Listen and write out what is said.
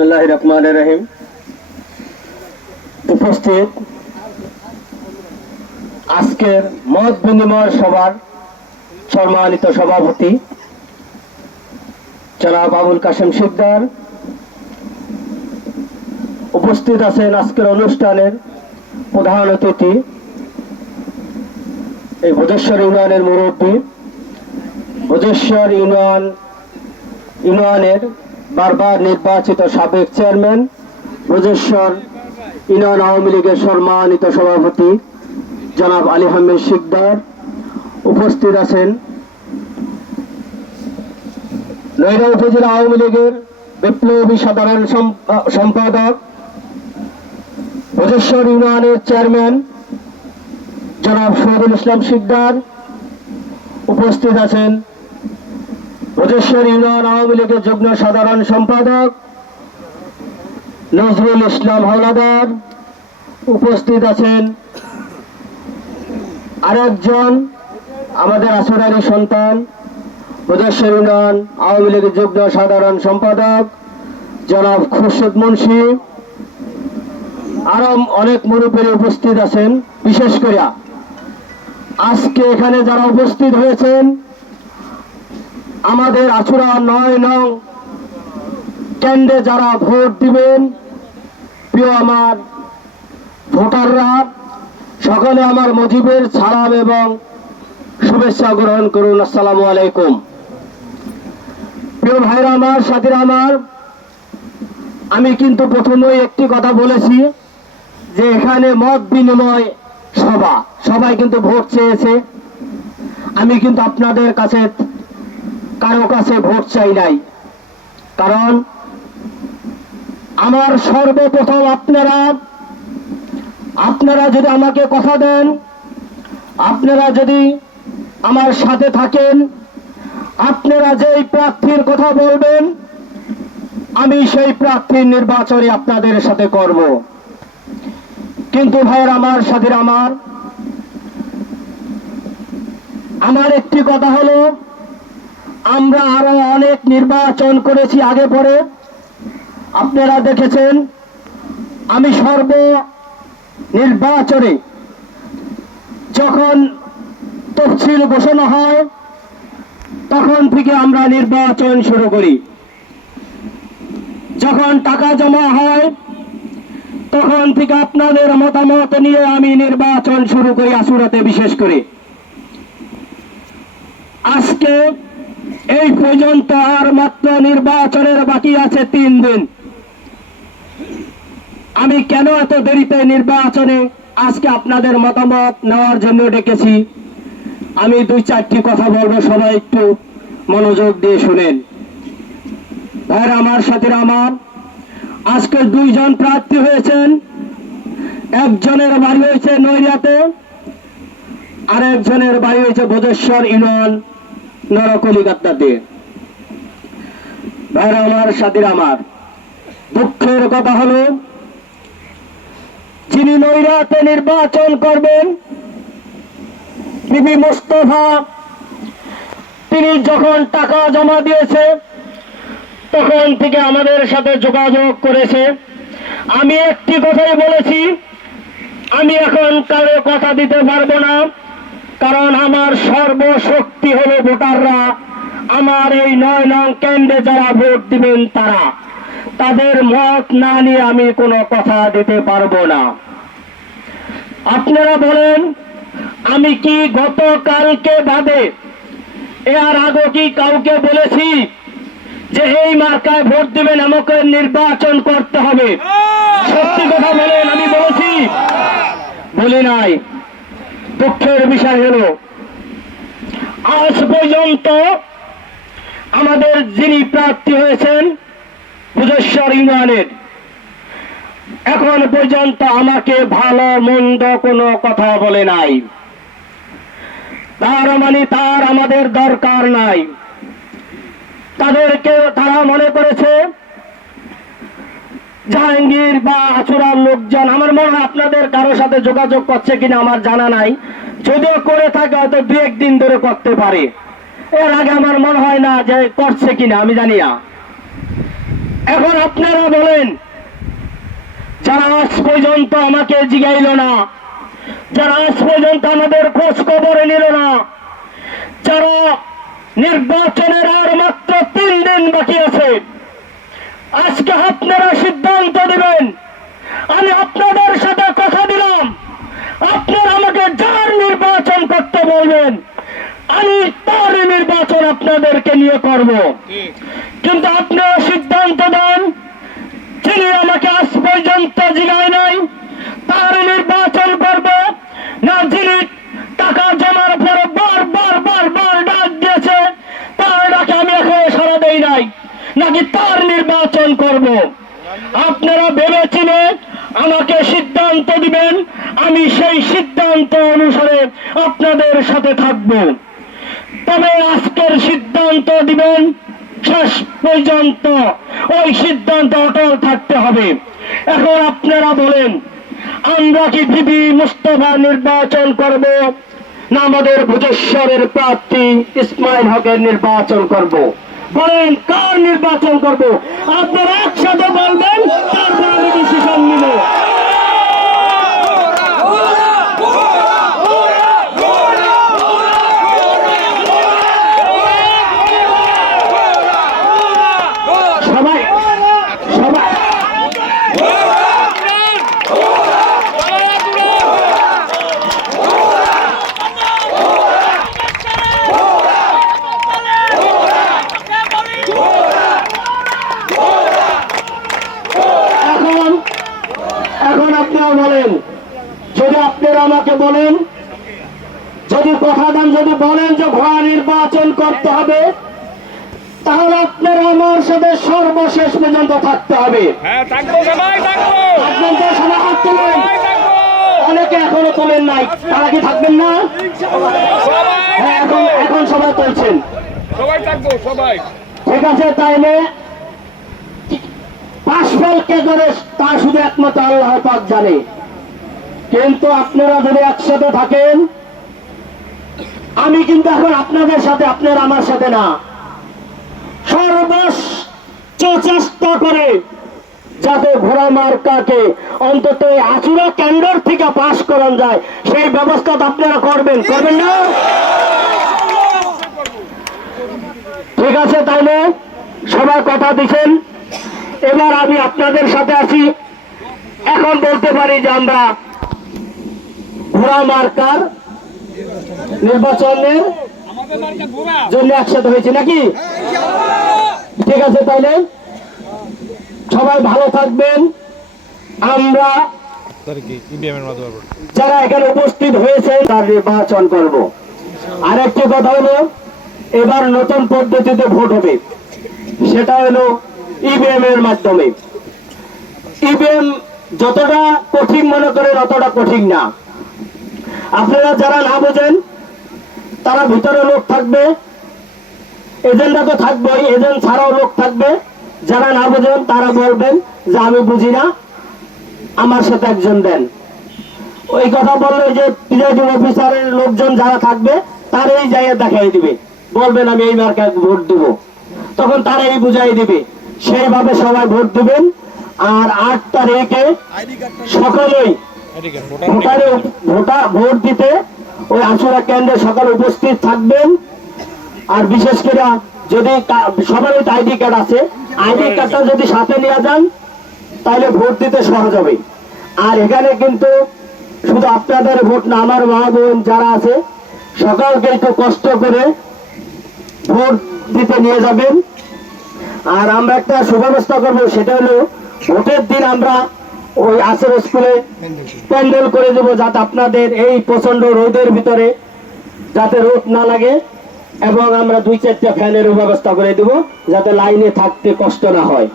বিসমুল্লাহ রহমান রহিম উপস্থিত আজকের মত বিনিময় সভার সম্মানিত সভাপতি, জনাব আবুল কাশেম শিকদার। উপস্থিত আছেন আজকের অনুষ্ঠানের প্রধান অতিথি, এই ভোজেশ্বর ইউনিয়নের মুরব্বী ভোজেশ্বর ইউনিয়ন, ইউনিয়নের বারবার নির্বাচিত সাবেক চেয়ারম্যান ব্রজেশ্বর ইউনিয়ন আওয়ামী লীগের সম্মানিত সভাপতি জনাব আলী আহমেদ শিকদার উপস্থিত আছেন। নয়রা উপজেলা আওয়ামী লীগের বিপ্লবী সাধারণ সম্পাদক ব্রজেশ্বর ইউনিয়নের চেয়ারম্যান জনাব শহীদুল ইসলাম শিকদার উপস্থিত আছেন। ব্রজেশ্বর ইউনিয়ন আওয়ামী লীগের যুগ্ম সাধারণ সম্পাদক নজরুল ইসলাম হাওলাদার। উপস্থিত আছেন আরেকজন আমাদের আসরারি সন্তান ব্রজেশ্বর ইউনিয়ন আওয়ামী লীগের যুগ্ম সাধারণ সম্পাদক, জনাব খুরশেদ মুন্সি। আরও অনেক মুরব্বী উপস্থিত আছেন, বিশেষ করে আজকে এখানে যারা উপস্থিত হয়েছেন আমাদের আছুরা নয় নং কেন্দ্রে যারা ভোট দিবেন, প্রিয় আমার ভোটাররা, সকলে আমার মজিবের সালাম এবং শুভেচ্ছা গ্রহণ করুন। আসসালামু আলাইকুম। প্রিয় ভাইরা আমার, সাথীরা আমার, আমি কিন্তু প্রথমেই একটি কথা বলেছি যে এখানে মত বিনিময় সভা, সবাই কিন্তু ভোট চেয়েছে। আমি কিন্তু আপনাদের কাছে কারও কাছে ভোট চাই নাই। কারণ আমার সর্বপ্রথম আপনারা আপনারা যদি আমাকে কথা দেন, আপনারা যদি আমার সাথে থাকেন, আপনারা যেই প্রার্থীর কথা বলবেন, আমি সেই প্রার্থীর নির্বাচনে আপনাদের সাথে করব। কিন্তু ভাইয়ের, আমার সাথে আমার আমার একটি কথা হলো আমরা আরও অনেক নির্বাচন করেছি আগে পরে। আপনারা দেখেছেন, আমি সর্ব নির্বাচনে যখন তফসিল ঘোষণা হয়, তখন থেকে আমরা নির্বাচন শুরু করি। যখন টাকা জমা হয়, তখন থেকে আপনাদের মতামত নিয়ে আমি নির্বাচন শুরু করি আসুরাতে বিশেষ করে। আজকে এই পর্যন্ত আর মাত্র নির্বাচনের বাকি আছে তিন দিন। আমি কেন এত দেরিতে নির্বাচনে আজকে আপনাদের মতামত নেওয়ার জন্য ডেকেছি? আমি দুই চারটি কথা বলব, সবাই একটু মনোযোগ দিয়ে শুনেন। ভাইরা, আমার সাথে আমার, আজকে দুইজন প্রার্থী হয়েছেন। একজনের বাড়ি হয়েছে নৈরাতে আর একজনের বাড়ি হয়েছে ভোজেশ্বর ইউনিয়ন নরকলিকাত্তাতে ভাইরা আমার, সাথীর আমার, দুঃখের কথা হলো, যিনি নৈরাতে নির্বাচন করবেন, বিবি মোস্তফা, তিনি যখন টাকা জমা দিয়েছে, তখন থেকে আমাদের সাথে যোগাযোগ করেছে। আমি একটি কথাই বলেছি, আমি এখন কারও কথা দিতে পারব না। কারণ আমার সর্বশক্তি হলো ভোটাররা। আমার এই নয় নং কেন্দ্রে যারা ভোট দিবেন তারা, তাদের মত না নিয়ে আমি কোনো কথা দিতে পারব না। আপনারা বলেন, আমি কি গতকালকে বাদে এর আগে কি কাউকে বলেছি যে এই মার্কায় ভোট দিবেন, আমাকে নির্বাচন করতে হবে? সত্যি কথা বলেন, আমি বলেছি। বলি নাই। দুঃখের বিষয় হলো, আজ পর্যন্ত আমাদের যিনি প্রার্থী হয়েছেন ভুজেশ্বর ইউনিয়নের, এখন পর্যন্ত আমাকে ভালো মন্দ কোনো কথা বলে নাই। তার মানে তার আমাদের দরকার নাই। তাদেরকে তারা মনে করেছে জাহাঙ্গীর বা আচুরার লোকজন, আমার মনে হয় আপনাদের কারোর সাথে যোগাযোগ করছে কিনা আমার জানা নাই। যদিও করে থাকে, হয়তো দু একদিন ধরে করতে পারে। এর আগে আমার মনে হয় না যে করছে কিনা, আমি জানি না। এখন আপনারা বলেন, যারা আজ পর্যন্ত আমাকে জিগাইল না, যারা আজ পর্যন্ত আমাদের খোঁজ খবরে নিল না, যারা নির্বাচনের আর মাত্র তিন দিন বাকি আছে আজকে আপনারা সিদ্ধান্ত দেবেন আমি আপনাদের সাথে কথা দিলাম। আপনারা আমাকে যার নির্বাচন করতে বলবেন, আমি তার নির্বাচন আপনাদেরকে নিয়ে করব। কিন্তু আপনারা সিদ্ধান্ত দেন, যিনি আমাকে আজ পর্যন্ত জিগায় নাই তার নির্বাচন করব না যিনি টাকা জমার পরে বার বার বার বার ডাক দিয়েছে তার ডাকে আমি এখনও সারা দেই নাই নাকি তার নির্বাচন করব আপনারা ভেবেচিনে আমাকে সিদ্ধান্ত দিবেন, আমি সেই সিদ্ধান্ত অনুসারে আপনাদের সাথে থাকব। তবে আজকের সিদ্ধান্ত দিবেন, শেষ পর্যন্ত ওই সিদ্ধান্ত অটল থাকতে হবে। এখন আপনারা বলেন, আমরা কি বিবি মুস্তফা নির্বাচন করব, না আমাদের ভুজেশ্বরের প্রার্থী ইসমাইল হকের নির্বাচন করব? বলেন, কার নির্বাচন করব? আপনারা একসাথে বলবেন তারপর আমি ডিসিশন নিব সবাই সবাই এখন এখন আপনারা বলেন যদি আপনারা আমাকে বলেন যদি কথা দেন যদি বলেন যে ঘোড়া নির্বাচন করতে হবে তাহলে আপনারা আমার সাথে সর্বশেষ পর্যন্ত থাকতে হবে। হ্যাঁ অনেকে এখনও তোলেন নাই। তারা কি থাকবেন না? হ্যাঁ এখন এখন সবাই তুলছেন। সবাই থাকব সবাই। ঠিক আছে তাইলে পাশ ফল কে করে তা শুধু একমাত্র আল্লাহ পাক জানে। কিন্তু আপনারা যদি একসাথে থাকেন, আমি কিন্তু এখন আপনাদের সাথে, আপনারা আমার সাথে না। সর্বোচ্চ চেষ্টা করে যাতে ঘোড়া মার্কাকে অন্তত আচুরা কেন্দ্র থেকে পাশ করান যায়, সেই ব্যবস্থা তো আপনারা করবেন। করবেন না? ঠিক আছে, তাইলে সবাই কথা দিচ্ছেন। এবার আমি আপনাদের সাথে আছি। এখন বলতে পারি যে আমরা ঘোড়া মার্কার নির্বাচনের জন্য একসাথে হয়েছে নাকি? ঠিক আছে তাইলে। সবাই ভালো থাকবেন। আমরা যারা এখানে উপস্থিত হয়েছে, তার নির্বাচন করব। আরেকটি কথা হলো, এবার নতুন পদ্ধতিতে ভোট হবে। সেটা হলো ইভিএম এর মাধ্যমে। ইভিএম যতটা কঠিন মনে করেন, অতটা কঠিন না। আপনারা যারা না বোঝেন তারা ভিতরে লোক থাকবে এজেন্টরা তো থাকবেই এজেন্ট ছাড়াও লোক থাকবে। যারা না বোঝেন তারা বলবেন যে আমি বুঝি না আমার সাথে একজন দেন। ওই কথা বলল যে প্রিজাইডিং অফিসারের লোকজন যারা থাকবে তারাই জায়গা দেখাই দিবে। বলবেন আমি এই মার্কায় ভোট দেব। তখন তারাই বুঝাই দিবে। সেইভাবে সবাই ভোট দিবেন। আর আট তারিখে সকলেই ভোটার ভোটার ভোট দিতে ওই আশুরা কেন্দ্রে সকালে উপস্থিত থাকবেন। আর বিশেষ করে যদি সবারই আইডি কার্ড আছে আইডি কার্ডটা যদি সাথে নিয়ে যান তাহলে ভোট দিতে সহজ হবে। আর এখানে কিন্তু শুধু আপনাদের ভোট না আমার মা বোন যারা আছে সকালকে একটু কষ্ট করে ভোট দিতে নিয়ে যাবেন। আর আমরা একটা সুব্যবস্থা করব সেটা হলো ভোটের দিন আমরা ওই আসর স্কুলে প্যান্ডেল করে দেবো যাতে আপনাদের এই প্রচণ্ড রোদের ভিতরে যাতে রোদ না লাগে এবং আমরা দুই চারটা ফ্যানেরও ব্যবস্থা করে দেবো যাতে লাইনে থাকতে কষ্ট না হয়।